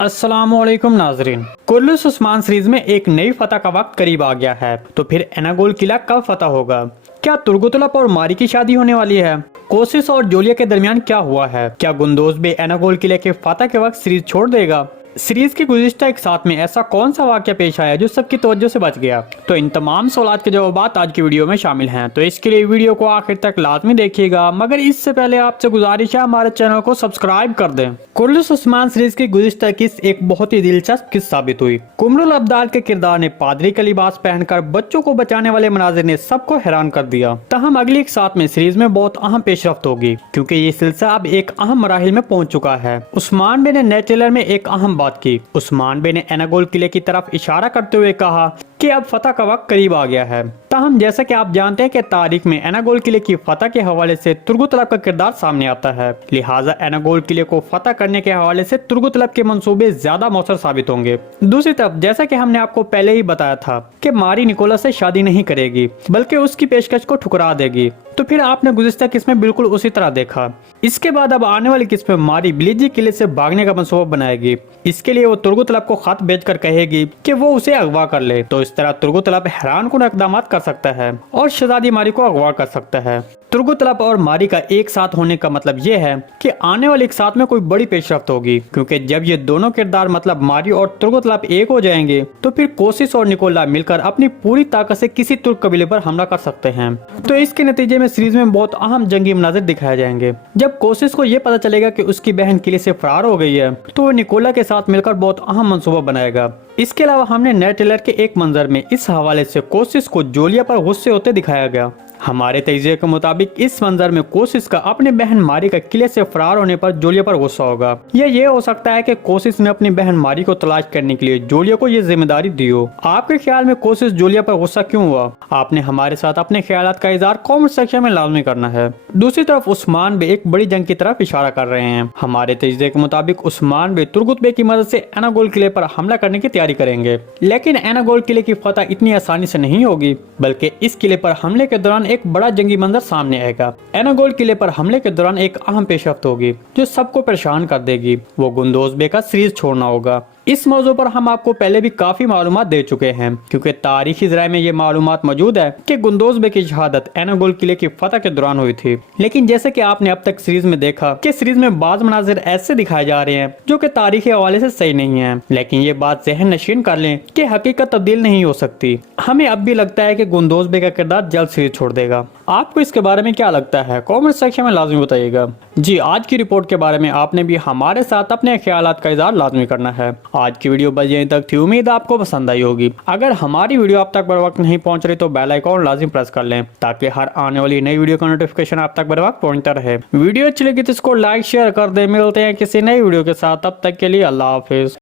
अस्सलामुअलैकुम नाजरीन। कुर्लुस उस्मान सीरीज में एक नई फतह का वक्त करीब आ गया है, तो फिर एनागोल किला कब फतह होगा? क्या तुर्गुतलप और मारी की शादी होने वाली है? कोसिस और जोलिया के दरमियान क्या हुआ है? क्या गुंदोज बे एनागोल किले के फतह के वक्त सीरीज छोड़ देगा? सीरीज के गुज़िश्ता एक साथ में ऐसा कौन सा वाक़या पेश आया जो सबकी तवज्जो से बच गया? तो इन तमाम सवालात के जवाब आज की वीडियो में शामिल हैं, तो इसके लिए वीडियो को आखिर तक लाजमी देखिएगा। मगर इससे पहले आपसे गुजारिश है हमारे चैनल को सब्सक्राइब कर दें। कुर्लुस उस्मान सीरीज की गुज़िश्ता किस्सा एक बहुत ही दिलचस्प किस्सा साबित हुई। कुमरुल अब्दाल के किरदार ने पादरी का लिबास पहनकर बच्चों को बचाने वाले मनाजिर ने सबको हैरान कर दिया। तहम अगली एक साथ में सीरीज में बहुत अहम पेशरफ्त होगी, क्योंकि ये सिलसिला अब एक अहम मराहिल में पहुंच चुका है। उस्मान बे ने नए ट्रेलर में एक अहम बात की। उस्मान बे ने एनागोल किले की तरफ इशारा करते हुए कहा कि अब फतह का वक्त करीब आ गया है। ताहम जैसा कि आप जानते हैं कि तारीख में एनागोल किले की फतह के हवाले से तुर्गुतलप का किरदार सामने आता है, लिहाजा एनागोल किले को फतह करने के हवाले से तुर्गुतलप के मंसूबे ज्यादा मौसर साबित होंगे। दूसरी तरफ जैसा कि हमने आपको पहले ही बताया था कि मारी निकोलस से शादी नहीं करेगी, बल्कि उसकी पेशकश को ठुकरा देगी, तो फिर आपने गुज़िश्ता किस्म में बिल्कुल उसी तरह देखा। इसके बाद अब आने वाली किस्म में मारी बिलीजी किले से भागने का मंसूबा बनाएगी। इसके लिए वो तुर्गुतलप को खत भेजकर कहेगी कि वो उसे अगवा कर ले, तो इस तरह तुर्गुतलप हैरान कुन इक़दाम कर सकता है और शहजादी मारी को अगवा कर सकता है। तुर्गुतलप और मारी का एक साथ होने का मतलब ये है कि आने वाले एक साथ में कोई बड़ी पेशरफ्त होगी, क्योंकि जब ये दोनों किरदार मतलब मारी और तुर्गुतलप एक हो जाएंगे, तो फिर कोसिस और निकोला मिलकर अपनी पूरी ताकत से किसी तुर्क कबीले पर हमला कर सकते हैं। तो इसके नतीजे में सीरीज में बहुत अहम जंगी मनाज़िर दिखाए जाएंगे। जब कोसिस को ये पता चलेगा कि उसकी बहन किले से फरार हो गई है, तो वो निकोला के साथ मिलकर बहुत अहम मंसूबा बनाएगा। इसके अलावा हमने नए ट्रेलर के एक मंजर में इस हवाले से कोसिस को जोलिया पर गुस्से होते दिखाया गया। हमारे तजिए के मुताबिक इस मंजर में कोसिस का अपनी बहन मारी का किले से फरार होने पर जोलिया पर गुस्सा होगा, या ये हो सकता है कि कोसिस ने अपनी बहन मारी को तलाश करने के लिए जोलिया को ये जिम्मेदारी दी हो। आपके ख्याल में कोसिस जोलिया पर गुस्सा क्यों हुआ? आपने हमारे साथ अपने ख्यालात का इजहार कमेंट सेक्शन में लाजमी करना है। दूसरी तरफ उस्मान बे एक बड़ी जंग की तरफ इशारा कर रहे हैं। हमारे तजिए के मुताबिक उस्मान बे तुर्गुत बे की मदद से एनागोल किले पर हमला करने की तैयारी करेंगे, लेकिन एनागोल किले की फतह इतनी आसानी से नहीं होगी, बल्कि इस किले पर हमले के दौरान एक बड़ा जंगी मंजर सामने आएगा। एनागोल किले पर हमले के दौरान एक अहम पेशरफ्त होगी जो सबको परेशान कर देगी। वो गुंदोज बे का सीरीज छोड़ना होगा। इस मौजू पर हम आपको पहले भी काफी मालूमात दे चुके हैं, क्योंकि तारीखी ज़राए में ये मालूमात मौजूद है कि गुंदोज बे की शहादत एनागोल किले की फतह के दौरान हुई थी। लेकिन जैसे कि आपने अब तक सीरीज में देखा कि सीरीज में बाज मनाजिर ऐसे दिखाए जा रहे हैं जो कि तारीखी हवाले से सही नहीं है, लेकिन ये बात ज़हन नशीन कर लें कि हकीकत तब्दील नहीं हो सकती। हमें अब भी लगता है कि गुंदोज बे का किरदार जल्द सीरीज छोड़ देगा। आपको इसके बारे में क्या लगता है? कमेंट सेक्शन में लाजमी बताइएगा। जी, आज की रिपोर्ट के बारे में आपने भी हमारे साथ अपने ख्यालात का इजहार लाजमी करना है। आज की वीडियो बस यहीं तक थी, उम्मीद आपको पसंद आई होगी। अगर हमारी वीडियो आप तक बर वक्त नहीं पहुंच रही तो बेल आइकॉन लाजिम प्रेस कर लें, ताकि हर आने वाली नई वीडियो का नोटिफिकेशन आप तक बर वक्त पहुंचता रहे। वीडियो अच्छी लगी तो इसको लाइक शेयर कर दें। मिलते हैं किसी नई वीडियो के साथ, तब तक के लिए अल्लाह हाफिज।